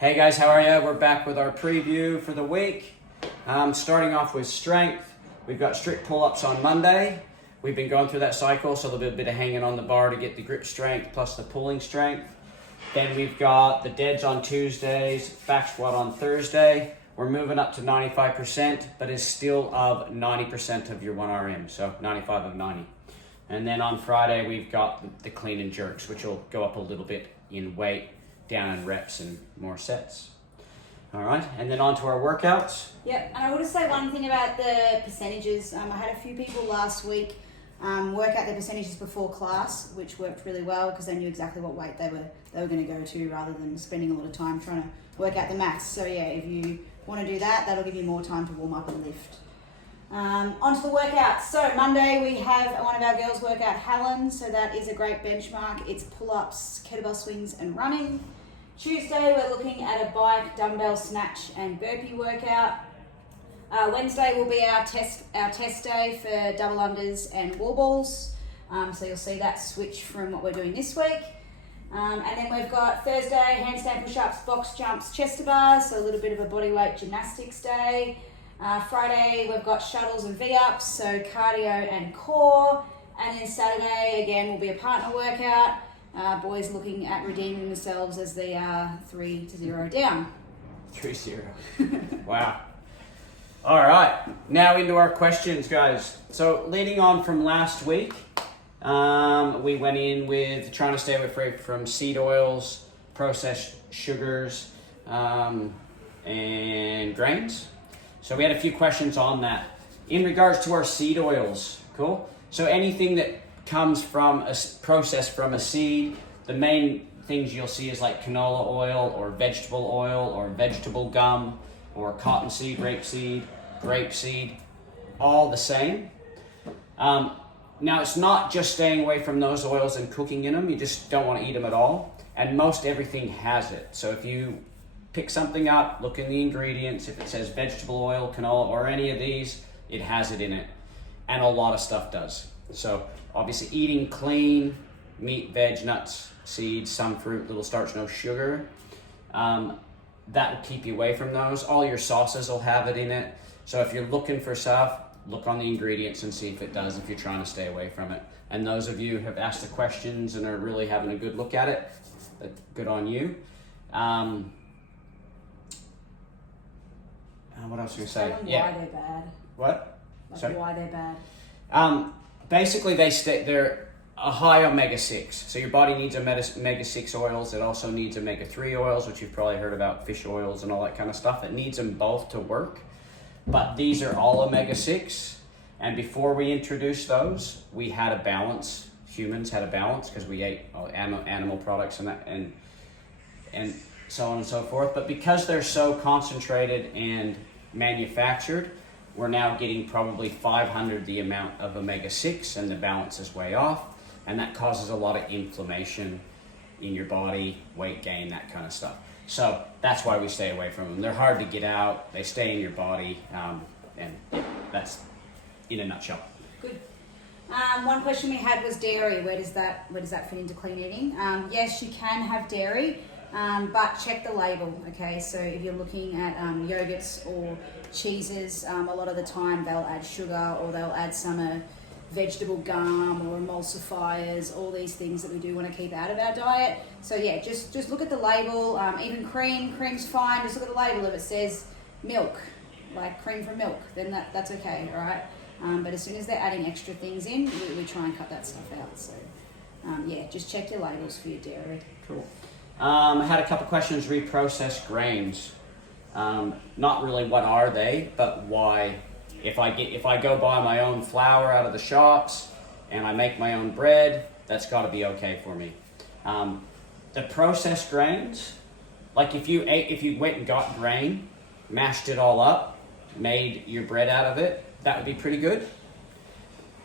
Hey guys, how are you? We're back with our preview for the week. Starting off with strength, we've got strict pull-ups on Monday. We've been going through that cycle, so there'll be a bit of hanging on the bar to get the grip strength plus the pulling strength. Then we've got the deads on Tuesdays, back squat on Thursday. We're moving up to 95%, but it's still of 90% of your 1RM, so 95 of 90. And then on Friday, we've got the clean and jerks, which will go up a little bit in weight, down in reps and more sets. All right, and then on to our workouts. Yep, and I want to say one thing about the percentages. I had a few people last week work out their percentages before class, which worked really well because they knew exactly what weight they were going to go to rather than spending a lot of time trying to work out the maths. So yeah, if you want to do that, that'll give you more time to warm up and lift. Onto the workouts. So Monday we have one of our girls work out Helen, so that is a great benchmark. It's pull-ups, kettlebell swings and running. Tuesday we're looking at a bike, dumbbell snatch and burpee workout. Wednesday will be our test day for double unders and wall balls. So you'll see that switch from what we're doing this week. And then we've got Thursday, handstand push-ups, box jumps, chest to bars, so a little bit of a bodyweight gymnastics day. Friday we've got shuttles and V-ups, so cardio and core. And then Saturday again will be a partner workout. Boys looking at redeeming themselves as they are 3-0 down. 3-0. Wow. All right, now into our questions, guys. So leading on from last week, we went in with trying to stay away from seed oils, processed sugars, and grains. So we had a few questions on that. In regards to our seed oils, cool? So anything that comes from a process from a seed, the main things you'll see is like canola oil or vegetable gum or cottonseed, grape seed, all the same. Now it's not just staying away from those oils and cooking in them, you just don't want to eat them at all. And most everything has it. So if you pick something up, look in the ingredients, if it says vegetable oil, canola, or any of these, it has it in it. And a lot of stuff does. So obviously eating clean, meat, veg, nuts, seeds, some fruit, little starch, no sugar, that will keep you away from those. All your sauces will have it in it. So if you're looking for stuff, look on the ingredients and see if it does, if you're trying to stay away from it. And those of you who have asked the questions and are really having a good look at it, good on you. What else was I going to say? Why they're bad. What? Like Sorry? why they're bad. Basically, they're a high omega-6. So your body needs omega-6 oils. It also needs omega-3 oils, which you've probably heard about, fish oils and all that kind of stuff. It needs them both to work. But these are all omega-6. And before we introduced those, we had a balance. Humans had a balance because we ate animal products and so on and so forth. But because they're so concentrated and manufactured, we're now getting probably 500 the amount of omega-6 and the balance is way off. And that causes a lot of inflammation in your body, weight gain, that kind of stuff. So that's why we stay away from them. They're hard to get out, they stay in your body, and that's in a nutshell. Good. One question we had was dairy. Where does that fit into clean eating? Yes, you can have dairy, but check the label. Okay, so if you're looking at yogurts or cheeses, a lot of the time they'll add sugar or they'll add some vegetable gum or emulsifiers, all these things that we do want to keep out of our diet. So yeah, just look at the label. Even cream's fine. Just look at the label. If it says milk, like cream from milk, then that's okay, all right? But as soon as they're adding extra things in, we try and cut that stuff out. So yeah, just check your labels for your dairy. Cool. I had a couple questions. Reprocessed grains. Not really what are they, but why. If I go buy my own flour out of the shops and I make my own bread, that's got to be okay for me. The processed grains, like if you went and got grain, mashed it all up, made your bread out of it, that would be pretty good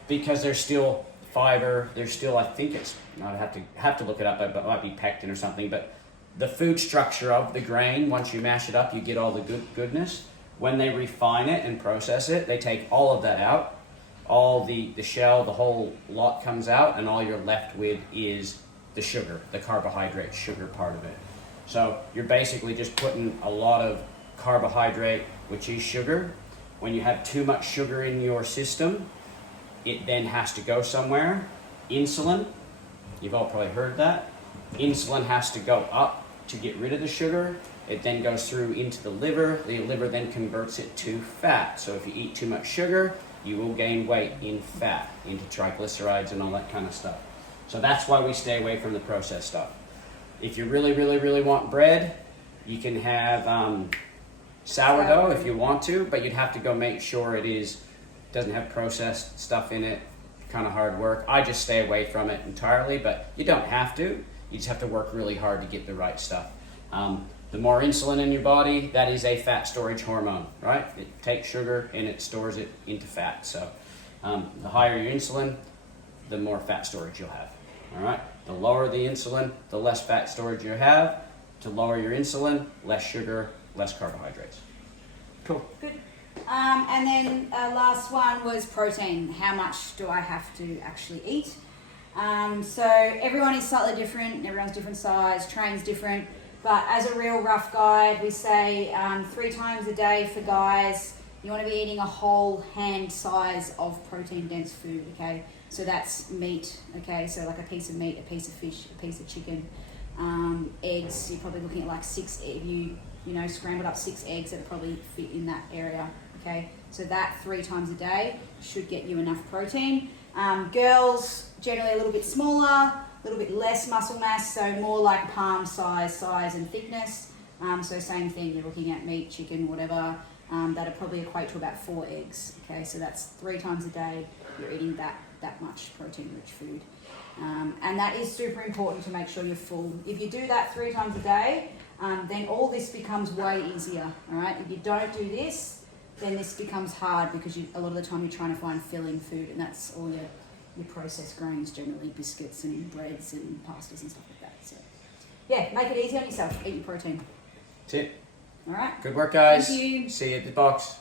because there's still fiber. There's still, I think it's, I have to look it up, but it might be pectin or something. But the food structure of the grain, once you mash it up, you get all the goodness. When they refine it and process it, they take all of that out. All the shell, the whole lot comes out, and all you're left with is the sugar, the carbohydrate sugar part of it. So you're basically just putting a lot of carbohydrate, which is sugar. When you have too much sugar in your system, it then has to go somewhere. Insulin, you've all probably heard that. Insulin has to go up to get rid of the sugar. It then goes through into the liver. The liver then converts it to fat. So if you eat too much sugar, you will gain weight in fat, into triglycerides and all that kind of stuff. So that's why we stay away from the processed stuff. If you really, really, really want bread, you can have sourdough if you want to, but you'd have to go make sure doesn't have processed stuff in it. Kind of hard work. I just stay away from it entirely, but you don't have to. You just have to work really hard to get the right stuff. The more insulin in your body, that is a fat storage hormone, right? It takes sugar and it stores it into fat. So the higher your insulin, the more fat storage you'll have, all right? The lower the insulin, the less fat storage you have. To lower your insulin, less sugar, less carbohydrates. Cool. Good. And then last one was protein. How much do I have to actually eat? So everyone is slightly different. Everyone's different size. Train's different. But as a real rough guide, we say 3 times a day for guys. You want to be eating a whole hand size of protein-dense food, okay? So that's meat, okay? So like a piece of meat, a piece of fish, a piece of chicken. Eggs, you're probably looking at like 6, you scrambled up 6 eggs that probably fit in that area, okay? So that 3 times a day should get you enough protein. Girls, generally a little bit smaller, a little bit less muscle mass, so more like palm size and thickness. So same thing, you're looking at meat, chicken, whatever, that'll probably equate to about 4 eggs, okay? So that's 3 times a day, you're eating that much protein-rich food. And that is super important to make sure you're full. If you do that 3 times a day, then all this becomes way easier, all right? If you don't do this, then this becomes hard because a lot of the time you're trying to find filling food, and that's all your processed grains, generally biscuits and breads and pastas and stuff like that. So yeah, make it easy on yourself. Eat your protein. That's it. All right. Good work, guys. Thank you. See you at the box.